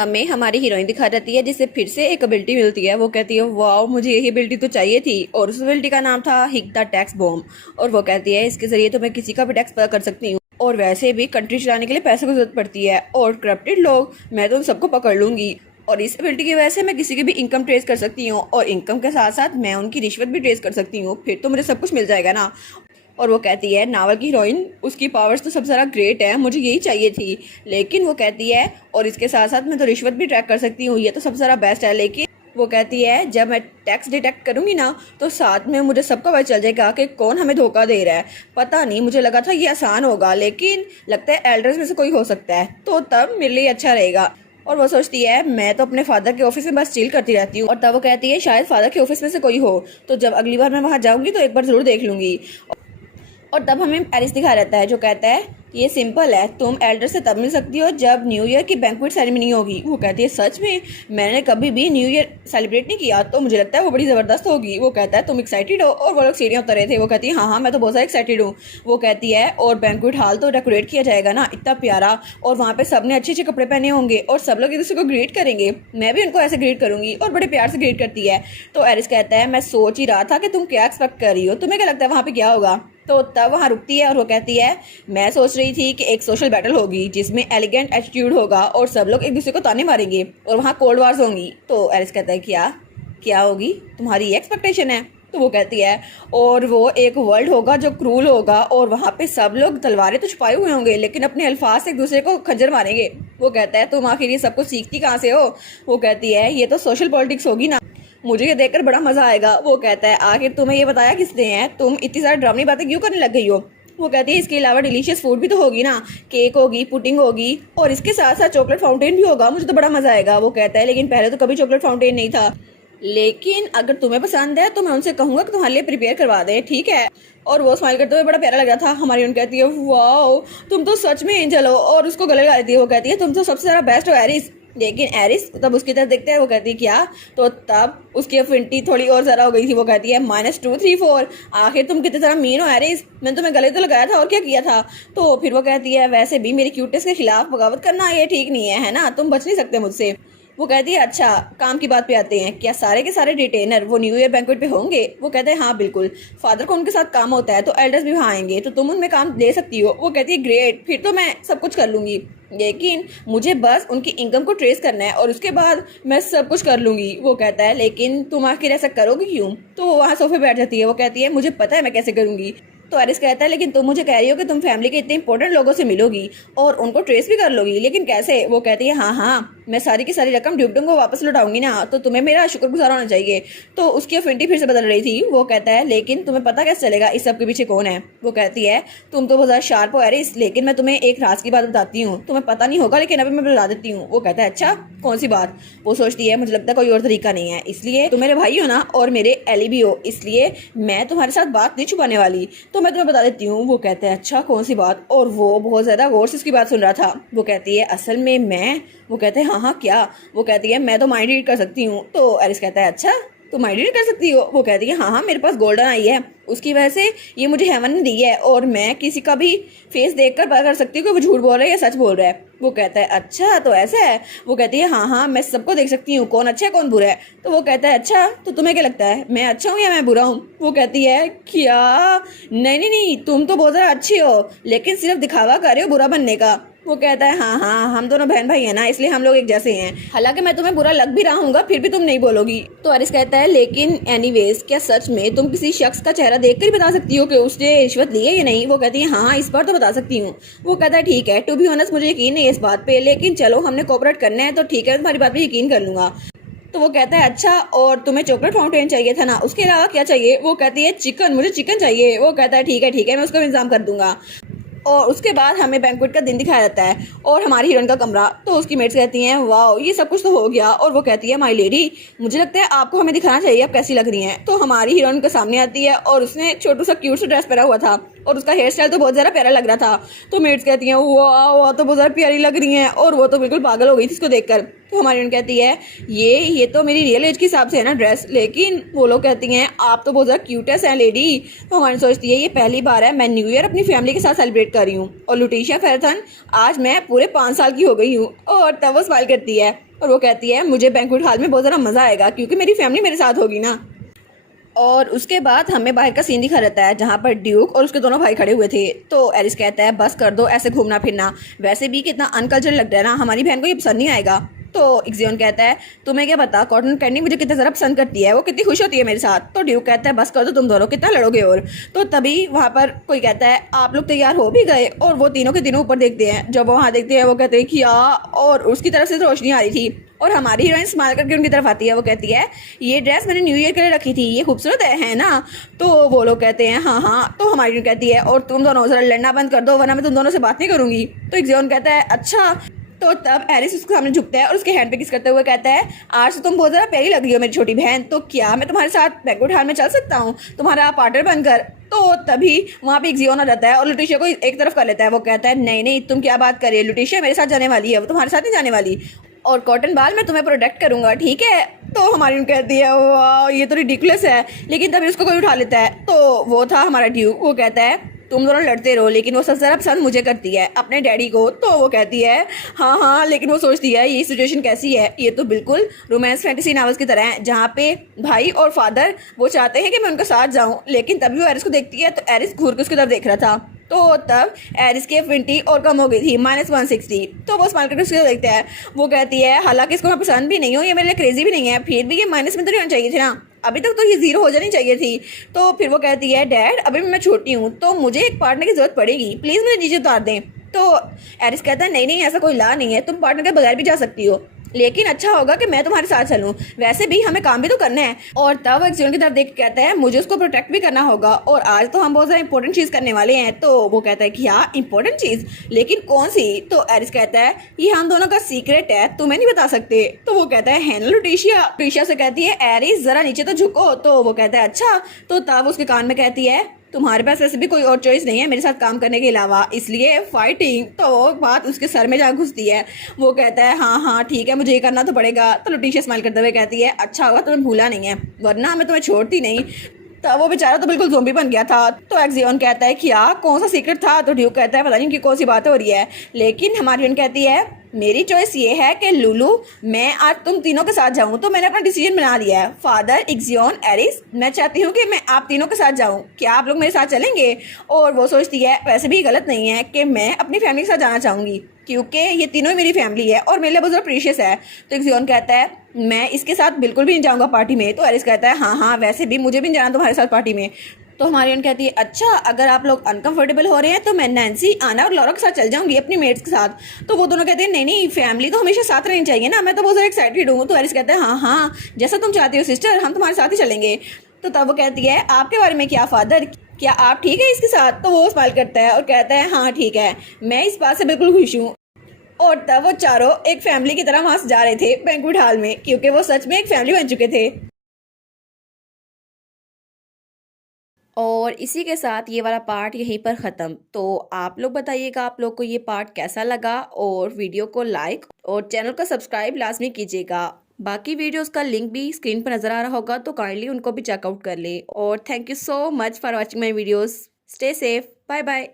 हमें हमारी हीरोइन दिखा जाती है जिसे फिर से एक एबिलिटी मिलती है। वो कहती है वाओ मुझे यही एबिलिटी तो चाहिए थी, और उस एबिलिटी का नाम था हिक द टैक्स बॉम्ब। और वो कहती है इसके जरिए तो मैं किसी का भी टैक्स पता कर सकती हूँ, और वैसे भी कंट्री चलाने के लिए पैसों की जरूरत पड़ती है, और करप्टेड लोग मैं तो उन सबको पकड़ लूंगी, और इस एबिलिटी की वजह से मैं किसी की भी इनकम ट्रेस कर सकती हूँ, और इनकम के साथ साथ मैं उनकी रिश्वत भी ट्रेस कर सकती हूँ। फिर तो मुझे सब कुछ मिल जाएगा ना। और वो कहती है नावल की हीरोइन उसकी पावर्स तो सबसे ज़्यादा ग्रेट है, मुझे यही चाहिए थी। लेकिन वो कहती है और इसके साथ साथ मैं तो रिश्वत भी ट्रैक कर सकती हूँ, ये तो सबसे ज़्यादा बेस्ट है। लेकिन वो कहती है जब मैं टैक्स डिटेक्ट करूंगी ना तो साथ में मुझे सबका पता चल जाएगा कि कौन हमें धोखा दे रहा है। पता नहीं, मुझे लगा था ये आसान होगा, लेकिन लगता है एल्डर्स में से कोई हो सकता है, तो तब मेरे लिए अच्छा रहेगा। और वो सोचती है मैं तो अपने फादर के ऑफिस में बस चिल करती रहती हूँ। और तब वो कहती है शायद फादर के ऑफिस में से कोई हो, तो जब अगली बार मैं वहाँ जाऊंगी तो एक बार जरूर देख लूंगी। और तब हमें एरिस दिखा रहता है जो कहता है ये सिंपल है, तुम एल्डर से तब मिल सकती हो जब न्यू ईयर की बैंक्वेट सेरेमनी होगी। वो कहती है सच में? मैंने कभी भी न्यू ईयर सेलिब्रेट नहीं किया, तो मुझे लगता है वो बड़ी ज़बरदस्त होगी। वो कहता है तुम एक्साइटेड हो? और वो लोग सीढ़ियाँ उतर रहे थे। वो कहती है हाँ मैं तो बहुत ज़्यादा एक्साइटेड हूँ। वो कहती है और बैंक्वेट हॉल तो डेकोरेट किया जाएगा ना, इतना प्यारा, और वहाँ पे सबने अच्छे अच्छे कपड़े पहने होंगे और सब लोग एक दूसरे को ग्रीट करेंगे, मैं भी उनको ऐसे ग्रीट करूंगी। और बड़े प्यार से ग्रीट करती है। तो एरिस कहता है मैं सोच ही रहा था कि तुम क्या एक्सपेक्ट कर रही हो, तुम्हें क्या लगता है वहाँ पे क्या होगा? तो तब वहाँ रुकती है और वो कहती है मैं सोच रही थी कि एक सोशल बैटल होगी जिसमें एलिगेंट एटीट्यूड होगा और सब लोग एक दूसरे को ताने मारेंगे, और वहाँ कोल्ड वार्स होंगी। तो एरिस कहता है क्या क्या होगी, तुम्हारी ये एक्सपेक्टेशन है? तो वो कहती है और वो एक वर्ल्ड होगा जो क्रूल होगा, और वहाँ पे सब लोग तलवारें तो छुपाए हुए होंगे लेकिन अपने अल्फाज से एक दूसरे को खंजर मारेंगे। वो कहता है तुम आखिर ये सब कुछ सीखती कहाँ से हो? वो कहती है ये तो सोशल पॉलिटिक्स होगी ना, मुझे ये देखकर बड़ा मजा आएगा। वो कहता है आखिर तुम्हें ये बताया किसने है, तुम इतनी सारी ड्रामनी बातें क्यों करने लग गई हो? वो कहती है इसके अलावा डिलीशियस फूड भी तो होगी ना, केक होगी, पुडिंग होगी, और इसके साथ साथ चॉकलेट फाउंटेन भी होगा, मुझे तो बड़ा मजा आएगा। वो कहता है लेकिन पहले तो कभी चॉकलेट फाउंटेन नहीं था, लेकिन अगर तुम्हें पसंद है तो मैं उनसे कहूंगा कि तुम्हारे लिए प्रिपेयर करवा दे, ठीक है? और वो स्माइल करते हुए बड़ा प्यारा लग रहा था। हमारी उन कहती है वाओ तुम तो सच में एंजल हो, और उसको गले लगा देती है। वो कहती है तुम तो सबसे ज्यादा बेस्ट हो एरिस। लेकिन एरिस तब उसकी तरफ देखते हैं, वो कहती है क्या? तो तब उसकी अफिनिटी थोड़ी और ज्यादा हो गई थी। वो कहती है -234, आखिर तुम कितने तरह मीन हो एरिस, मैंने तुम्हें गले तो लगाया था और क्या किया था? तो फिर वो कहती है वैसे भी मेरी क्यूटनेस के खिलाफ बगावत करना ये ठीक नहीं है ना, तुम बच नहीं सकते मुझसे। वो कहती है अच्छा काम की बात पे आते हैं, क्या सारे के सारे रिटेनर वो न्यू ईयर बैंक्वेट पे होंगे? वो कहते हैं हाँ बिल्कुल, फादर को उनके साथ काम होता है तो एल्डर्स भी वहाँ आएंगे, तो तुम उनमें काम ले सकती हो। वो कहती है ग्रेट, फिर तो मैं सब कुछ कर लूंगी, लेकिन मुझे बस उनकी इनकम को ट्रेस करना है और उसके बाद मैं सब कुछ कर लूंगी। वो कहता है लेकिन तुम आखिर ऐसा करोगी क्यों? तो वो वहाँ सोफे बैठ जाती है। वो कहती है मुझे पता है मैं कैसे करूंगी। तो एरिस कहता है लेकिन तुम मुझे कह रही हो कि तुम फैमिली के इतने इंपॉर्टेंट लोगों से मिलोगी और उनको ट्रेस भी कर लोगी, लेकिन कैसे? वो कहती है हाँ हाँ मैं सारी की सारी रकम ड्यूबडम को वापस लौटाऊंगी ना, तो तुम्हें मेरा शुक्रगुजार होना चाहिए। तो उसकी अफिनिटी फिर से बदल रही थी। वो कहता है लेकिन तुम्हें पता कैसे चलेगा इस सब के पीछे कौन है? वो कहती है तुम तो बहुत ज्यादा शार्प हो एरिस, लेकिन मैं तुम्हें एक राज की बात बताती हूँ, तुम्हें पता नहीं होगा लेकिन अभी मैं बता देती हूँ। वो कहता है अच्छा कौन सी बात? वो सोचती है मुझे लगता है कोई और तरीका नहीं है, इसलिए तुम मेरे भाई हो ना और मेरे एली भी हो, इसलिए मैं तुम्हारे साथ बात नहीं छुपाने वाली, तो मैं तुम्हें बता देती हूँ। वो कहते हैं अच्छा कौन सी बात? और वो बहुत ज्यादा गौर से उसकी बात सुन रहा था। वो कहती है असल में मैं। वो कहते हैं हाँ हाँ क्या? वो कहती है मैं तो माइंड रीड कर सकती हूँ। तो एरिस कहता है अच्छा तो माइंड रीड कर सकती हो? वो कहती है हाँ हाँ मेरे पास गोल्डन आई है, उसकी वजह से ये मुझे हेवन ने दी है, और मैं किसी का भी फेस देखकर पता कर सकती हूँ कि वो झूठ बोल रहा है या सच बोल रहा है। वो कहता है अच्छा तो ऐसा है? वो कहती है हाँ हाँ मैं सबको देख सकती हूँ कौन अच्छा है कौन बुरा है। तो वो कहता है अच्छा तो तुम्हें क्या लगता है मैं अच्छा हूँ या मैं बुरा हूँ? वो कहती है क्या? नहीं नहीं नहीं तुम तो बहुत ज़्यादा अच्छी हो, लेकिन सिर्फ दिखावा कर रहे हो बुरा बनने का। वो कहता है हाँ हाँ हम दोनों बहन भाई है ना, इसलिए हम लोग एक जैसे हैं, हालांकि मैं तुम्हें बुरा लग भी रहा हूँ फिर भी तुम नहीं बोलोगी। तो एरिस कहता है लेकिन एनीवेज क्या सच में तुम किसी शख्स का चेहरा देखकर ही बता सकती हो कि उसने रिश्वत ली है या नहीं? वो कहती है हाँ इस बार तो बता सकती हूँ। वो कहता है ठीक है, टू बी ऑनेस्ट मुझे यकीन नहीं है इस बात पे, लेकिन चलो हमने कोऑपरेट करना है तो ठीक है, तुम्हारी बात पे यकीन कर लूंगा। तो वो कहता है अच्छा और तुम्हें चॉकलेट फाउंटेन चाहिए था ना, उसके अलावा क्या चाहिए? वो कहती है चिकन, मुझे चिकन चाहिए। वो कहता है ठीक है मैं उसका इंतजाम कर दूंगा। और उसके बाद हमें बैंक्वेट का दिन दिखाया जाता है और हमारी हीरोइन का कमरा। तो उसकी मेट्स कहती हैं वाओ ये सब कुछ तो हो गया, और वो कहती है माय लेडी मुझे लगता है आपको हमें दिखाना चाहिए आप कैसी लग रही हैं। तो हमारी हीरोइन उनके सामने आती है और उसने छोटू सा क्यूट सा ड्रेस पहना हुआ था और उसका हेयर स्टाइल तो बहुत ज़्यादा प्यारा लग रहा था। तो मेट्स कहती हैं वाह तो बहुत ज़्यादा प्यारी लग रही हैं, और वो तो बिल्कुल पागल हो गई थी इसको देखकर। तो हमारी हीरोइन कहती है ये तो मेरी रियल एज के हिसाब से है ना ड्रेस, लेकिन वो लोग कहती हैं आप तो बहुत ज़्यादा क्यूटेस्ट हैं लेडी। तो हमारी सोचती है ये पहली बार है मैं न्यू ईयर अपनी फैमिली के साथ सेलिब्रेट कर रही हूँ, और लुटिशिया फेरथन आज मैं पूरे 5 साल की हो गई हूँ। और तब वो स्माइल करती है और वो कहती है मुझे बैंक्वेट हॉल में बहुत ज़्यादा मज़ा आएगा क्योंकि मेरी फैमिली मेरे साथ होगी ना। और उसके बाद हमें बाहर का सीन दिखा रहता है जहाँ पर ड्यूक और उसके दोनों भाई खड़े हुए थे। तो एरिस कहता है बस कर दो ऐसे घूमना फिरना, वैसे भी कितना अनकल्चर लगता है ना, हमारी बहन को ये पसंद नहीं आएगा। तो इक्सियोन कहता है तुम्हें क्या पता कॉटन कैंडी मुझे कितना ज़रा पसंद करती है, वो कितनी खुश होती है मेरे साथ। तो ड्यूक कहता है बस कर दो तुम दोनों कितना लड़ोगे। और तो तभी वहाँ पर कोई कहता है आप लोग तैयार हो भी गए, और वो तीनों के तीनों ऊपर देखते हैं। जब वो वहाँ देखते हैं वो कहते हैं कि और उसकी तरफ से तो रोशनी आ रही थी और हमारी हीरोइन स्माइल करके उनकी तरफ आती है। वो कहती है ये ड्रेस मैंने न्यू ईयर के लिए रखी थी, ये खूबसूरत है ना। तो वो लोग कहते हैं हाँ हाँ। तो हमारी हीरोइन कहती है और तुम दोनों जरा लड़ना बंद कर दो वरना मैं तुम दोनों से बात नहीं करूंगी। तो इक्सियोन कहता है अच्छा। तो तब एरिस उसके सामने झुकता है और उसके हैंड पे किस करते हुए कहता है आज तो तुम बहुत ज़्यादा प्यारी लग रही हो मेरी छोटी बहन, तो क्या मैं तुम्हारे साथ बैंक्वेट हॉल में चल सकता हूँ तुम्हारा पार्टनर बनकर। तो तभी वहाँ पे इक्सियोन आ जाता है और लुटिशिया को एक तरफ कर लेता है। वो कहता है नहीं नहीं तुम क्या बात कर रही है, लुटिशिया मेरे साथ जाने वाली है, वो तुम्हारे साथ नहीं जाने वाली, और कॉटन बाल मैं तुम्हें प्रोटेक्ट करूंगा ठीक है। तो हमारी उन कहती है वाह ये तो रिडिकुलस है, लेकिन तभी उसको कोई उठा लेता है। तो वो था हमारा ड्यूक। वो कहता है तुम दोनों लड़ते रहो लेकिन वो सबसे ज़्यादा पसंद मुझे करती है अपने डैडी को। तो वो कहती है हाँ हाँ, लेकिन वो सोचती है ये सिचुएशन कैसी है, ये तो बिल्कुल रोमांस फैंटेसी नॉवेल्स की तरह है जहाँ पे भाई और फादर वो चाहते हैं कि मैं उनके साथ जाऊँ, लेकिन तभी वो एरिस को देखती है तो एरिस घूर के उसकी तरफ देख रहा था। तो तब एरिस की F20 और कम हो गई थी -160। तो वो स्माइल करके उसको देखता है। वो कहती है हालांकि इसको मैं पसंद भी नहीं हूँ, ये मेरे लिए क्रेजी भी नहीं है, फिर भी ये माइनस में तो नहीं होना चाहिए थी ना, अभी तक तो ये 0 हो जानी चाहिए थी। तो फिर वो कहती है डैड अभी मैं छोटी हूँ तो मुझे एक पार्टनर की जरूरत पड़ेगी, प्लीज़ मुझे नीचे उतार दें। तो एरिस कहता है नहीं नहीं ऐसा कोई ला नहीं है, तुम पार्टनर के बगैर भी जा सकती हो, लेकिन अच्छा होगा कि मैं तुम्हारे साथ चलूं, वैसे भी हमें काम भी तो करना है। और तब एक्सियोन की तरफ देख के कहता है मुझे उसको प्रोटेक्ट भी करना होगा और आज तो हम बहुत ज़्यादा इंपॉर्टेंट चीज़ करने वाले हैं। तो वो कहता है कि हाँ इंपॉर्टेंट चीज़, लेकिन कौन सी। तो एरिस कहता है ये हम दोनों का सीक्रेट है, तुम्हें नहीं बता सकते। तो वो कहता है ना लुटिशिया। लुटिशिया से कहती है एरिस जरा नीचे तो झुको। तो वो कहता है अच्छा। तो तब उसके कान में कहती है तुम्हारे पास वैसे भी कोई और चॉइस नहीं है मेरे साथ काम करने के अलावा, इसलिए फाइटिंग। तो बात उसके सर में जा घुसती है। वो कहता है हाँ हाँ ठीक है मुझे ये करना तो पड़ेगा। तो लुटिशिया स्माइल करते हुए कहती है अच्छा होगा तुम्हें भूला नहीं है वरना मैं तुम्हें छोड़ती नहीं। तो वो बेचारा तो बिल्कुल ज़ोंबी बन गया था। तो एक्सियोन कहता है क्या कौन सा सीक्रेट था। तो ड्यूक कहता है पता नहीं कि कौन सी बात हो रही है, लेकिन हमारी यून कहती है मेरी चॉइस ये है कि लुलू मैं आज तुम तीनों के साथ जाऊं। तो मैंने अपना डिसीजन बना लिया है फादर इक्सियोन एरिस, मैं चाहती हूँ कि मैं आप तीनों के साथ जाऊं, क्या आप लोग मेरे साथ चलेंगे। और वो सोचती है वैसे भी गलत नहीं है कि मैं अपनी फैमिली के साथ जाना चाहूँगी क्योंकि ये तीनों ही मेरी फैमिली है और मेरे लिए बहुत ज़्यादा प्रीशियस है। तो इक्सियोन कहता है मैं इसके साथ बिल्कुल भी नहीं जाऊँगा पार्टी में। तो एरिस कहता है हाँ हाँ वैसे भी मुझे भी नहीं जाना तुम्हारे साथ पार्टी में। तो हमारी उन कहती है अच्छा अगर आप लोग अनकंफर्टेबल हो रहे हैं तो मैं नैन्सी आना और लॉरा के साथ चल जाऊंगी अपनी मेट्स के साथ। तो वो दोनों कहते हैं नहीं नहीं फैमिली तो हमेशा साथ रहनी चाहिए ना, मैं तो बहुत ज़्यादा एक्साइटेड हूँ। तो एरिस कहता है हाँ हाँ जैसा तुम चाहती हो सिस्टर, हम तुम्हारे साथ ही चलेंगे। तो तब वो कहती है आपके बारे में क्या फादर, क्या आप ठीक है इसके साथ। तो वो स्माइल करता है और कहता है हाँ ठीक है, मैं इस बात से बिल्कुल खुश हूँ। और तब वो चारों एक फैमिली की तरह वहाँ से जा रहे थे बैंक्वेट हॉल में क्योंकि वो सच में एक फैमिली बन चुके थे। और इसी के साथ ये वाला पार्ट यहीं पर ख़त्म। तो आप लोग बताइएगा आप लोग को ये पार्ट कैसा लगा, और वीडियो को लाइक और चैनल को सब्सक्राइब लाजमी कीजिएगा। बाकी वीडियोस का लिंक भी स्क्रीन पर नज़र आ रहा होगा तो काइंडली उनको भी चेकआउट कर ले। और thank you so much for watching my videos. Stay safe, bye bye.